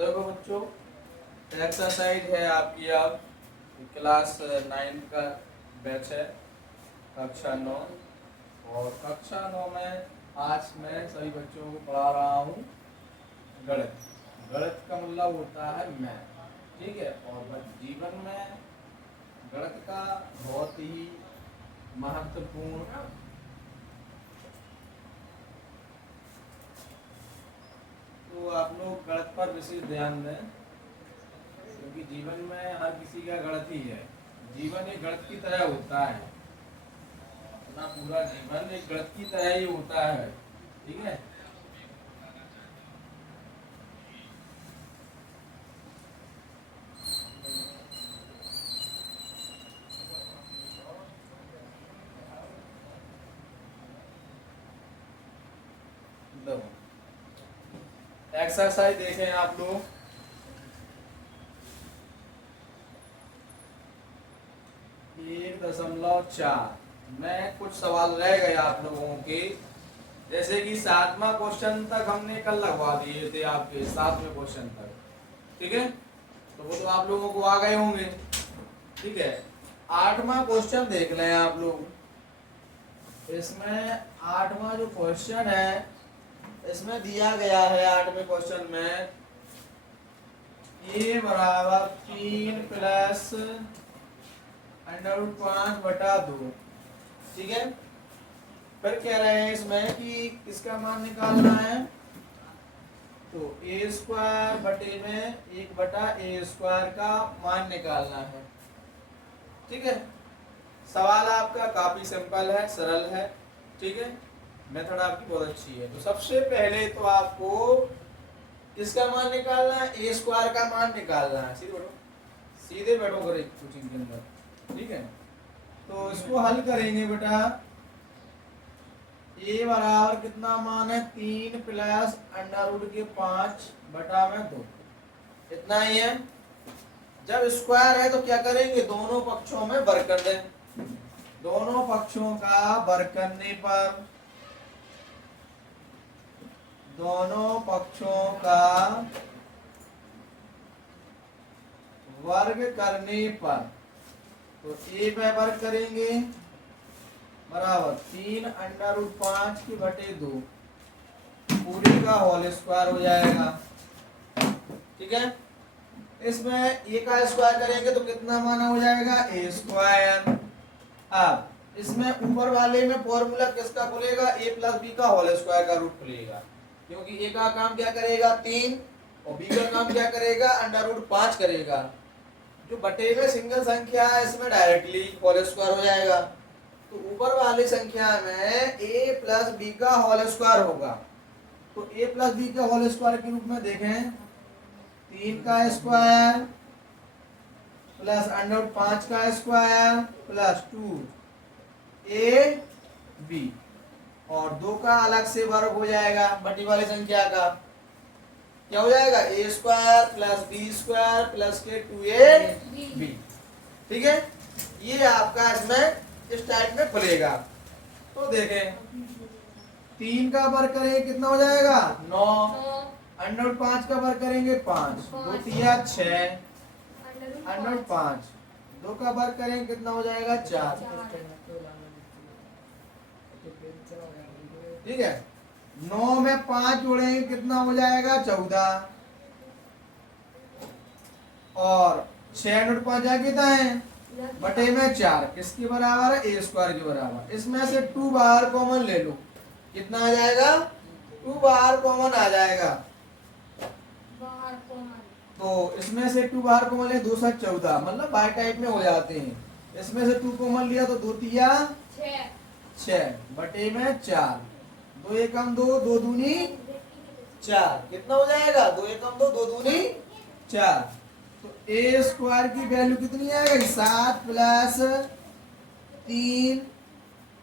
देखो बच्चों, एक्सरसाइज है आपकी अब क्लास 9 का बैच है, कक्षा 9। और कक्षा 9 में आज मैं सभी बच्चों को पढ़ा रहा हूँ गणित। गणित का मतलब होता है मैथ, ठीक है। और जीवन में गणित का बहुत ही महत्वपूर्ण तो आप लोग गणित पर विशेष ध्यान दें, क्योंकि जीवन में हर किसी का गणित ही है। जीवन एक गणित की तरह होता है, अपना पूरा जीवन एक गणित की तरह ही होता है, ठीक है। एक्सरसाइज देखें आप लोग। एक 1.4 में कुछ सवाल रह गए आप लोगों के, जैसे कि 7वां क्वेश्चन तक हमने कल लगवा दिए थे आपके, 7वें क्वेश्चन तक, ठीक है। तो वो तो आप लोगों को आ गए होंगे, ठीक है। 8वां क्वेश्चन देख लें आप लोग। इसमें 8वां जो क्वेश्चन है, इसमें दिया गया है 8वें क्वेश्चन में a बराबर 3 प्लस √5/2, ठीक है। फिर कह रहे हैं इसमें कि किसका मान निकालना है, तो a² बटे में 1/a² का मान निकालना है, ठीक है। सवाल आपका काफी सिंपल है, सरल है, ठीक है। मेथड आपकी बहुत अच्छी है। तो सबसे पहले तो आपको किसका मान निकालना है, a² का मान निकालना है। सीधे बैठो करें कोचिंग के अंदर, ठीक है। तो इसको हल करेंगे बेटा। a बराबर कितना मान है, 3 प्लस √5/2, इतना ही है। जब स्क्वायर है तो क्या करेंगे, दोनों पक्षों में वर्ग कर दें। दोनों पक्षों का वर्ग करने पर, दोनों पक्षों का वर्ग करने पर, तो a पे वर्ग करेंगे बराबर 3 √5/2 पूरी का होल स्क्वायर हो जाएगा, ठीक है। इसमें a का स्क्वायर करेंगे तो कितना माना हो जाएगा, a²। अब इसमें ऊपर वाले में फॉर्मूला किसका खुलेगा, a + b का होल स्क्वायर का रूट खुलेगा, क्योंकि a का काम क्या करेगा 3 और b का काम क्या करेगा √5 करेगा। जो बटे में सिंगल संख्या है इसमें डायरेक्टली होल स्क्वायर हो जाएगा। तो ऊपर वाली संख्या में a + b का होल स्क्वायर होगा। तो a + b के होल स्क्वायर के रूप में देखें, 3 का स्क्वायर प्लस √5 का स्क्वायर प्लस 2ab, और 2 का अलग से वर्ग हो जाएगा बटी वाली संख्या का, क्या हो जाएगा a² प्लस b² प्लस के 2ab, ठीक है। ये आपका इसमें इस टाइप में खुलेगा। तो देखें 3 का वर्ग करेंगे कितना हो जाएगा 9, √5 का वर्ग करेंगे 5, 2 तिया 6, √5, 2 का वर्ग करेंगे कितना हो जाएगा 4, ठीक है। 9 में 5 जोड़ेंगे कितना हो जाएगा 14, और 6 √5 कितना है बटे में 4, किसके बराबर है, a² के बराबर। इसमें से 2 बाहर कॉमन ले लो, कितना आ जाएगा 2 बाहर कॉमन आ जाएगा। तो इसमें से 2 बाहर कॉमन ले, 2 7 14, मतलब बाय टाइप में हो जाते हैं। इसमें से 2 कॉमन लिया तो 2 तिया 6 बटे में 4, 2 एकम 2, 2 दूनी 4, कितना हो जाएगा 2 एकम 2, 2 दूनी 4। तो a² की वैल्यू कितनी आएगी 7 प्लस 3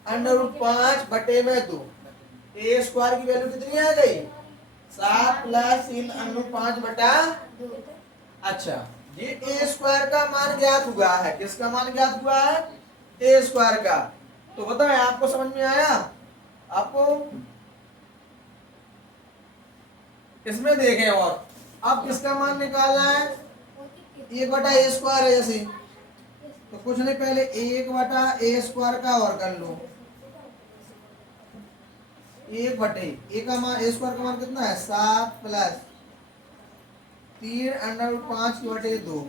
√5 बटे में 2। a² की वैल्यू कितनी आ गई 7 प्लस 3 √5/2। अच्छा, ये a² का मान ज्ञात हुआ है, किसका मान ज्ञात हुआ है a² का। तो बताएं आपको समझ में आया। आपको इसमें देखें, और अब किसका मान निकालना है? 1/a² है जैसे, तो कुछ नहीं, पहले 1/a² का और कर लो। 1/a का मान, a² का मान कितना है? 7 प्लस 3√5/2।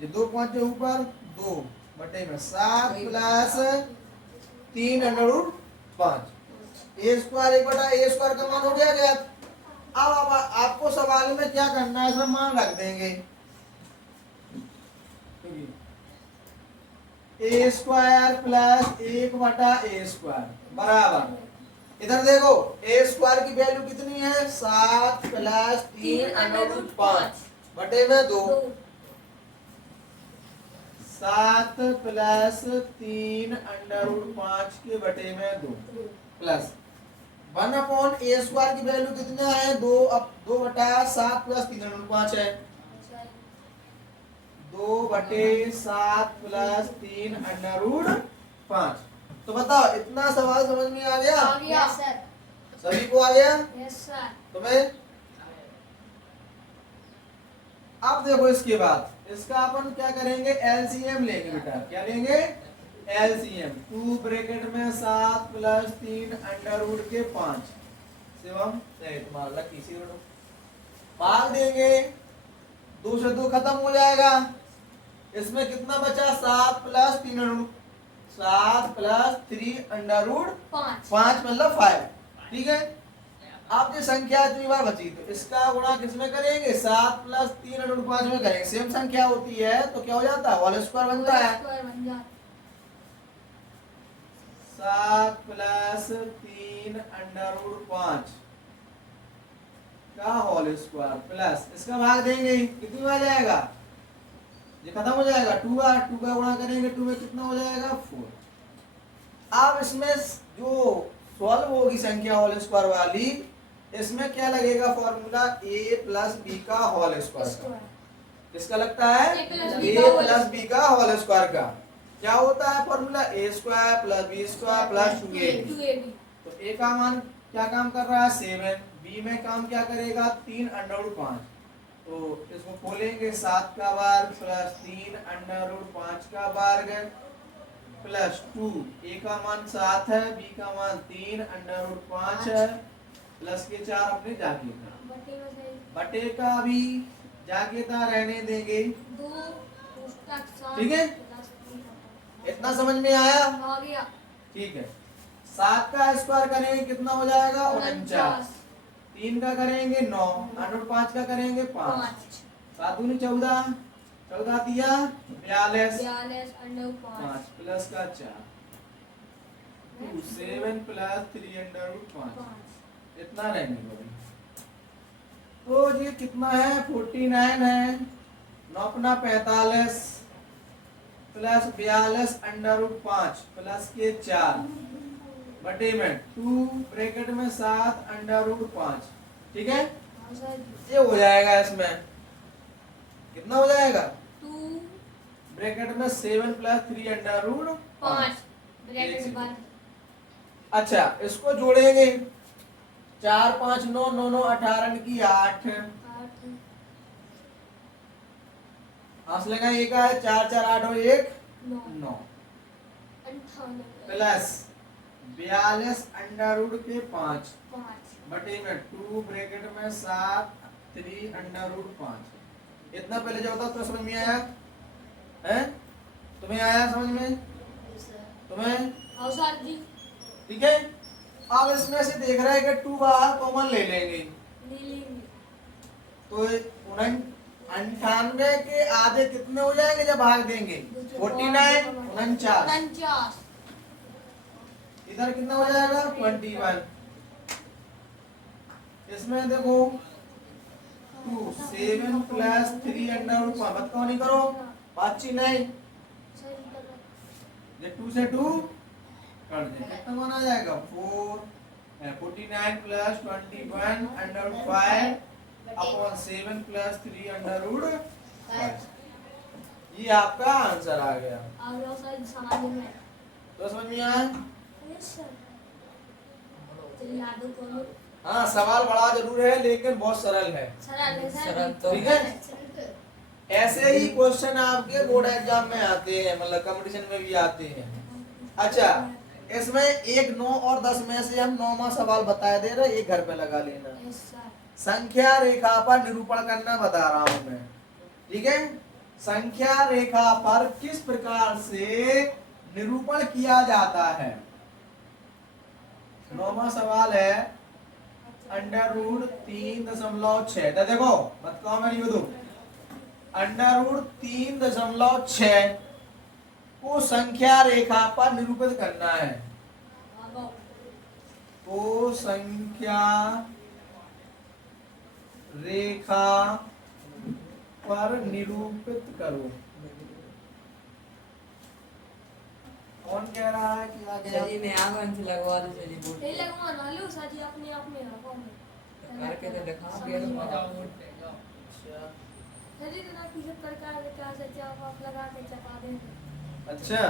ये 2 5 ऊपर 2/7 प्लस 3√5। a² 1/a² का मान हो गया क्या? अब आपको सवाल में क्या करना है, इसमें मान रख देंगे। a² प्लस 1/a² बराबर, इधर देखो a² की वैल्यू कितनी है? 7 प्लस 3√5/2। 7 प्लस 3√5 के बटे में 2 प्लस 1/a² की वैल्यू कितना है? 2/7 प्लस 3√5 है। 2/7 प्लस 3√5। तो बताओ, इतना सवाल समझ में आ गया? आ गया सर। सभी को आ गया? Yes sir. तुम्हें? अब देखो, इसके बाद इसका अपन क्या करेंगे? एलसीएम लेंगे बेटा। क्या लेंगे? एलसीएम। 2 ब्रैकेट में 7 प्लस 3√5 शिवम तुम्हारा किसी भाग देंगे, 2 से 2 खत्म हो जाएगा। इसमें कितना बचा? 7 प्लस 3/5 मतलब 5। ठीक है, अब ये संख्या इतनी बार बची, तो इसका गुणा किसमें करेंगे? 7 प्लस 3/5 में करेंगे। सेम संख्या होती है तो क्या हो जाता है? होल स्क्वायर बनता है। 7 प्लस 3/5 का होल स्क्वायर प्लस इसका भाग देंगे, कितनी बार जाएगा? ये खत्म हो जाएगा। 2 बार 2 का गुणा करेंगे, 2 में कितना हो जाएगा? 4। अब इसमें जो सॉल्व होगी संख्या होल स्क्वायर वाली, इसमें क्या लगेगा फॉर्मूला? a प्लस बी का होल स्क्वायर। किसका लगता है? a प्लस बी का होल स्क्वायर का। क्या होता है formula? a² plus b² plus 2ab। तो a का मान क्या काम कर रहा है? 7। b में काम क्या करेगा? 3/5। तो इसको खोलेंगे, 7 का वर्ग प्लस 3/5 का वर्ग प्लस 2। a का मान 7 है, b का मान 3/5 है, प्लस के 4 अपने जागीरदार बटे का भी जागीरदार रहने देंगे। ठीक है, इतना समझ में आया? ठीक है, 7 का स्क्वायर करेंगे कितना हो जाएगा? 49। 3 का करेंगे 9, 5 का करेंगे 5। 7 दूनी 14, 14 दिया 42, 5 प्लस का 4, 7 प्लस 3/5 इतना रहने दो। तो ये कितना है? 49 है। 9 अपना 45 प्लस 42/5 प्लस के 4 बटे में 2 ब्रैकेट में 7/5। ठीक है, ये हो जाएगा। इसमें कितना हो जाएगा? 2 ब्रैकेट में 7 प्लस 3/5। अच्छा, इसको जोड़ेंगे। 4 5 9 9 9 18 की 8। हंसलेगा एक है 4 4 8 और 1 9 प्लस 42/5 बटे में 2 ब्रैकेट में 7 3/5। इतना पहले जो होता तो समझ में आया है? तुम्हें आया समझ में? तुम्हें? ठीक है, अब इसमें से देख रहा है कि 2 बाहर कॉमन ले लेंगे। तो 98 के आधे कितने हो जाएंगे जब भाग देंगे? 49 49। इधर कितना हो जाएगा? 21। इसमें देखो 2 7 प्लस 3/5 मत कौन नहीं करो, बातचीत नहीं। ये 2 से 2 कर दे, कितना मान आ जाएगा? 49 प्लस 21/5 अपॉन 7 प्लस 3/5। ये आपका आंसर आ गया। तो समझ में आया? हाँ सवाल बड़ा जरूर है लेकिन बहुत सरल है। सरल तो ठीक है। ऐसे ही क्वेश्चन आपके बोर्ड एग्जाम में आते हैं, मतलब कंपटीशन में भी आते हैं। अच्छा, इसमें 1, 9 और 10 में से हम 9वां सवाल बता दे रहे, एक घर पे लगा लेना। संख्या रेखा पर निरूपण करना बता रहा हूं मैं। ठीक है, संख्या रेखा पर किस प्रकार से निरूपण किया जाता है। 9वां सवाल है √3.6। देखो मत कहो मैं नहीं बता, √3.6 को संख्या रेखा पर निरूपित करना है। को संख्या रेखा पर निरूपित करो। कौन कह रहा है कि आगे चलिए मैं आगे से लगवा दूं। चलिए बोर्ड नहीं लगवा ना लो साजी अपने आप में रखो करके तो दिखा दिया तो चलिए ना किसी प्रकार के क्या से आप लगा के चपा दें। अच्छा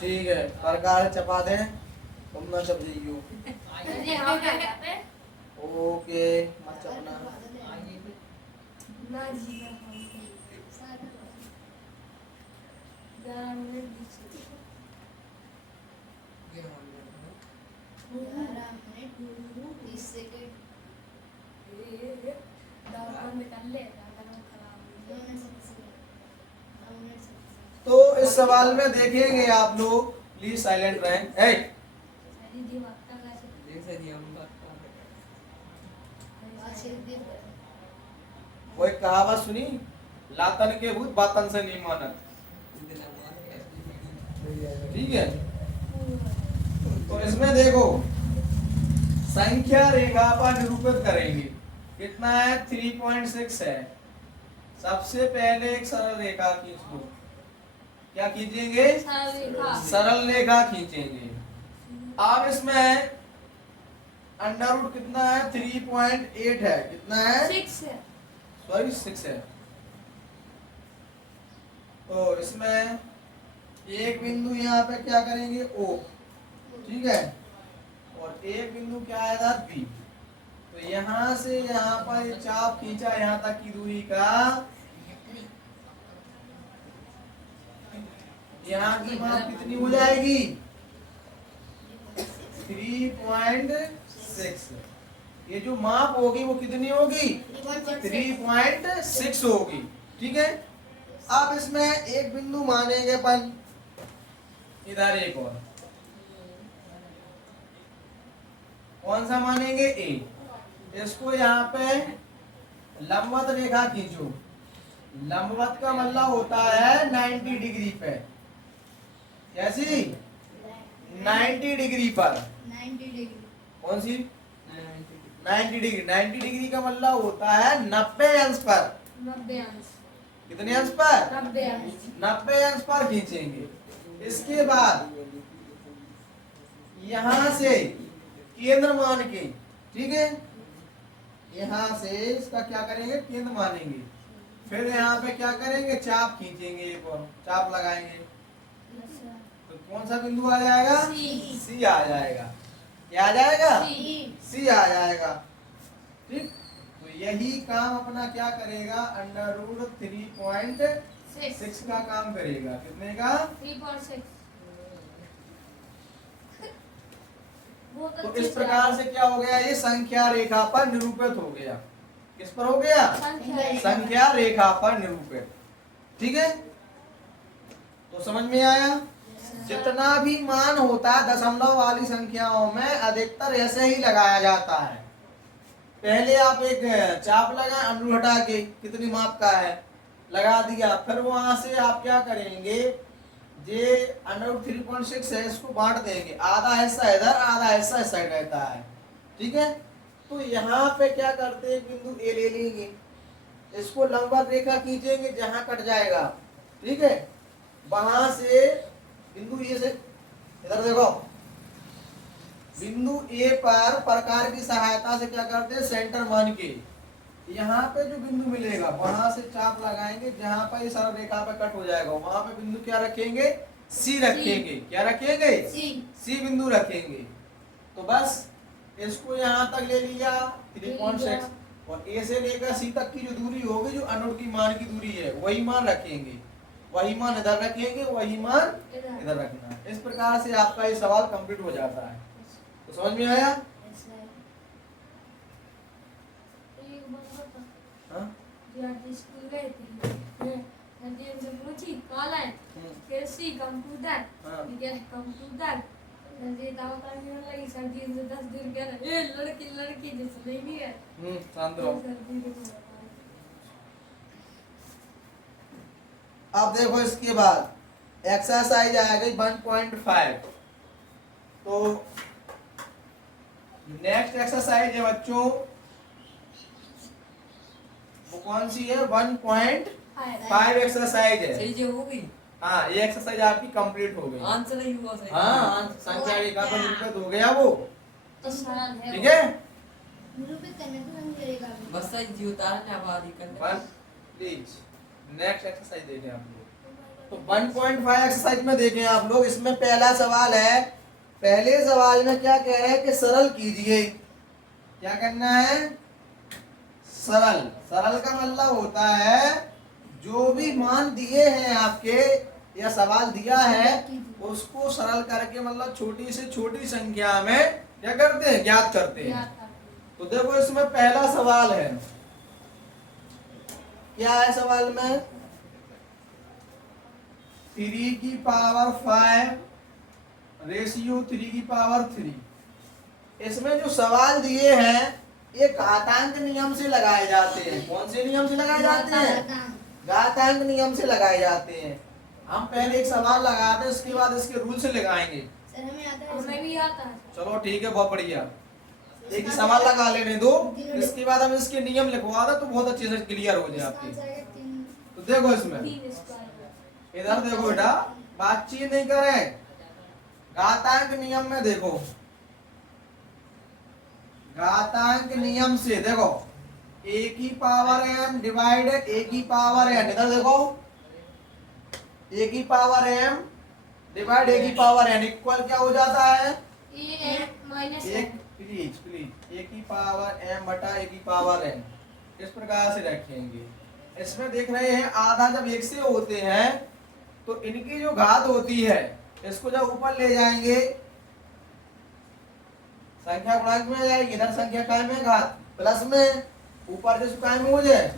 ठीक है, प्रकार चपा दें, तुम ना सब जाइयो। जी हां क्या कहते हैं। ओके मत चपना ना जी तो इस सवाल में देखेंगे आप लोग, प्लीज साइलेंट रहें। कोई कहावत सुनी, लातन के भूत बातन से नहीं मानत। ठीक है, तो इसमें देखो संख्या रेखा पर निरूपित करेंगे। कितना है 3.6 है। सबसे पहले एक सरल रेखा खींच दो। क्या खींचेंगे, सरल रेखा खींचेंगे। अब इसमें अंडर रूट कितना है 3.8 है। कितना है 6 है, सॉरी 6 है। तो इसमें एक बिंदु यहाँ पे क्या करेंगे O, ठीक है, और एक बिंदु क्या आएगा B। तो यहाँ से यहाँ पर चाप खींचा, यहाँ तक की दूरी का यहाँ की माप कितनी हो जाएगी 3.6। ये जो माप होगी वो कितनी होगी 3.6 होगी। ठीक है, अब इसमें एक बिंदु मानेंगे अपन, इधर एक और, कौन सा मानेंगे A। इसको यहाँ पे लंबवत रेखा खींचो। लंबवत का मतलब होता है 90 डिग्री पे। कैसी 90 डिग्री पर, 90 डिग्री कौन सी 90 डिग्री। 90 डिग्री का मतलब होता है 90 अंश पर। 90 अंश, कितने अंश पर 90 अंश, 90 अंश पर खींचेंगे। इसके बाद यहां से केंद्र मान के, ठीक है, यहां से इसका क्या करेंगे केंद्र मानेंगे। फिर यहाँ पे क्या करेंगे चाप खींचेंगे, एक और चाप लगाएंगे। तो कौन सा बिंदु आ जाएगा C आ जाएगा। क्या आ जाएगा C आ जाएगा। ठीक, तो यही काम अपना क्या करेगा √3.6 का काम करेगा। कितने का 3.6। तो इस प्रकार से क्या हो गया, ये संख्या रेखा पर निरूपित हो गया। किस पर हो गया संख्या रेखा पर निरूपित। ठीक है, तो समझ में आया। जितना भी मान होता है दशमलव वाली संख्याओं में अधिकतर ऐसे ही लगाया जाता है। पहले आप एक चाप लगाएं, अंडू हटा के कितनी माप का है लगा दिया, फिर वहां से आप क्या करेंगे, जे √3.6 है इसको बांट देंगे, आधा हिस्सा इधर आधा हिस्सा इस साइड रहता है। ठीक है, तो यहाँ पे क्या करते हैं बिंदु A ले लेंगे, इसको लंबवत रेखा खींचेंगे जहां कट जाएगा। ठीक है, वहां से बिंदु A से इधर देखो, बिंदु A पर प्रकार की सहायता से क्या करते हैं सेंटर मान के यहाँ पे जो बिंदु मिलेगा वहां से चाप लगाएंगे, जहां पर ये सरल रेखा पे कट हो जाएगा वहां पे बिंदु क्या रखेंगे C रखेंगे। क्या रखेंगे C बिंदु रखेंगे। तो बस इसको यहाँ तक ले लिया 3.6 और ए से लेकर सी तक की जो दूरी होगी, जो अनोड की मान की दूरी है, वही मान रखेंगे, वही मान इधर रखेंगे, वही मान इधर रखना है। इस प्रकार से आपका ये सवाल कंप्लीट हो जाता है। तो समझ में आया? एक बात बता, हाँ? जो आज स्कूल गए थे, नदी से पूछी काला है, कैसी कंप्यूटर, हाँ। क्या कंप्यूटर, नदी दावा करने लगी, सर्दी से 10 दिन कह रहे, ए लड़की जैसे नहीं है। शांत रहो। सर्दी के बाद। अब देखो इसके बाद एक्सरसाइज आ गई 1.5। तो नेक्स्ट एक्सरसाइज है बच्चों, वो कौन सी है? 1.5 एक्सरसाइज है। सही जो होगी हाँ, ये एक्सरसाइज आपकी कंप्लीट हो गई। आंसर नहीं हुआ सही। हाँ, संख्या रेखा पर निरूपित हो गया वो। तो सरल है। ठीक है, निरूपित करने को समझेगा भी। बस सही जी उतारने आबादी करने। प्लीज नेक्स्ट एक्सरसाइज देखें आप लोग। तो 1.5 एक्सरसाइज में देखें आप लोग, इसमें पहला सवाल है। पहले सवाल में क्या कह रहे हैं कि सरल कीजिए। क्या करना है? सरल। सरल का मतलब होता है जो भी मान दिए हैं आपके या सवाल दिया है उसको सरल करके, मतलब छोटी से छोटी संख्या में क्या करते हैं? ज्ञात करते हैं। तो देखो इसमें पहला सवाल है, क्या है सवाल में? 3 की पावर 5 रेशियो 3 की पावर 3। इसमें जो सवाल दिए हैं ये घातांक नियम से लगाए जाते हैं। कौन से नियम से लगाए जाते हैं? घातांक नियम से लगाए जाते हैं। हम पहले एक सवाल लगाते हैं, उसके बाद इसके रूल से लगाएंगे। सर हमें आता है। हमें भी आता है। चलो ठीक है, बहुत बढ़िया। एक ही सवाल लगा लेने दो, इसके बाद हम इसके नियम लिखवा दे तो बहुत अच्छे से क्लियर हो जाए आपके। तो देखो इसमें, इधर देखो बेटा, बातचीत नहीं करें। घातांक नियम में देखो, घातांक नियम से देखो, a की पावर m डिवाइडेड a की पावर n। इधर देखो, a की पावर m डिवाइड a की पावर n इक्वल क्या हो जाता है? एक प्लीज a की पावर m बटा a की पावर n। इस प्रकार से रखेंगे। इसमें देख रहे हैं आधा जब एक से होते हैं तो इनकी जो घात होती है, इसको जब ऊपर ले जाएंगे संख्या गुणांक में आ जाएगी। इधर संख्या कायम में, घात प्लस में, ऊपर जिसको कायम हो जाए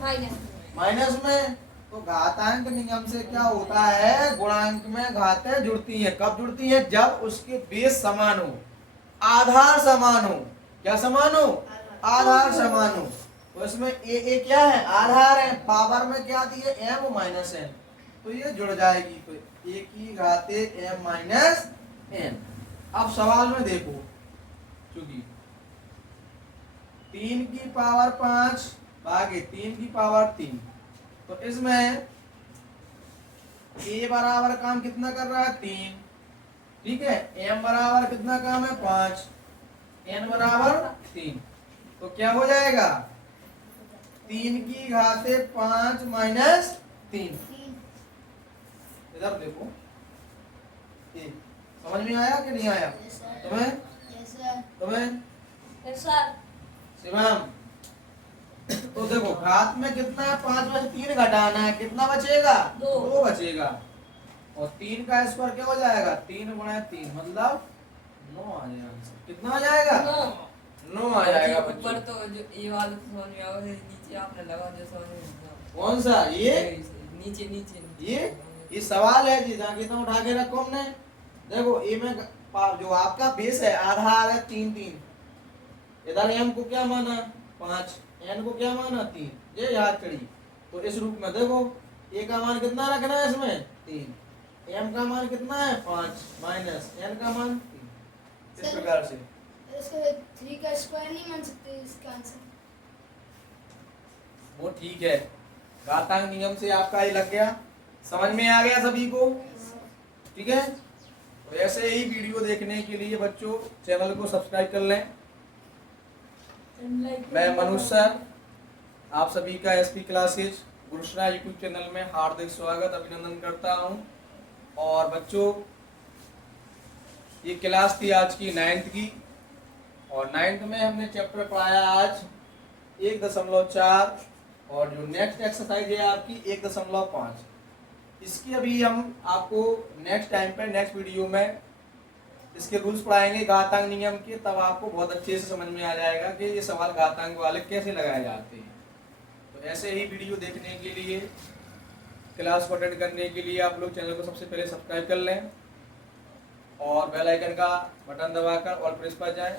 माइनस में। तो घातांक नियम से क्या होता है? गुणांक में घातें जुड़ती हैं। कब जुड़ती हैं? जब उसके बेस समान हो, आधार समान हो। क्या समान हो? आधार समान हो। तो इसमें ए क्या है? आधार है। पावर में क्या दिए? m minus n। तो ये जुड़ जाएगी। तो a की घाते m माइनस n। अब सवाल में देखो, चूंकि 3 की पावर 5 भागे 3 की पावर 3, तो इसमें a बराबर काम कितना कर रहा है? 3। ठीक है, m बराबर कितना काम है? 5, n बराबर 3। तो क्या हो जाएगा? 3 की घाते 5 माइनस 3। इधर देखो, ये समझ में आया कि नहीं आया तुम्हें? तुम्हें शिवम, तो देखो घात में कितना है? 5 में से 3 घटाना है, कितना बचेगा? 2 बचेगा। और 3 का स्क्वायर क्या हो जाएगा? 3 गुणा 3 मतलब 9 आ जाएगा आंसर। कितना आ जाएगा? 9 आ जाएगा बच्चों। ऊपर तो जो ये वाला तो समझ में आएगा, नीचे आपने लगा जो समझ में नहीं आया। कौन सा? ये नीचे नीचे ये सवाल है जी, जहाँ कितना उठा के रखो हमने। देखो ए में जो आपका बेस है, आधार है 3 3। इधर m को क्या माना? 5, n को क्या माना? 3। ये याद करी। तो इस रूप में देखो, a का मान कितना रखना है इसमें? 3। m का मान कितना है? 5 माइनस n का मान 3। इस प्रकार से इसको 3 का स्क्वायर नहीं मान सकते इसका आंसर। वो ठीक है, घातांक नियम से आपका ये लग गया। समझ में आ गया सभी को? ठीक है। तो ऐसे ही वीडियो देखने के लिए बच्चों चैनल को सब्सक्राइब कर लें। मैं मनोज सर आप सभी का एसपी क्लासेज गुरुश्रा यूट्यूब चैनल में हार्दिक स्वागत अभिनंदन करता हूं। और बच्चों ये क्लास थी आज की 9th की। और 9th में हमने चैप्टर पढ़ाया आज 1.4 और जो नेक्स्ट एक्सरसाइज है आपकी 1.5। इसकी अभी हम आपको नेक्स्ट टाइम पे नेक्स्ट वीडियो में इसके रूल्स पढ़ाएंगे घातांक नियम के, तब आपको बहुत अच्छे से समझ में आ जाएगा कि ये सवाल घातांक वाले कैसे लगाए जाते हैं। तो ऐसे ही वीडियो देखने के लिए, क्लास को अटेंड करने के लिए आप लोग चैनल को सबसे पहले सब्सक्राइब कर लें और बेल आइकन का बटन दबाकर ऑल प्रेस पर जाएं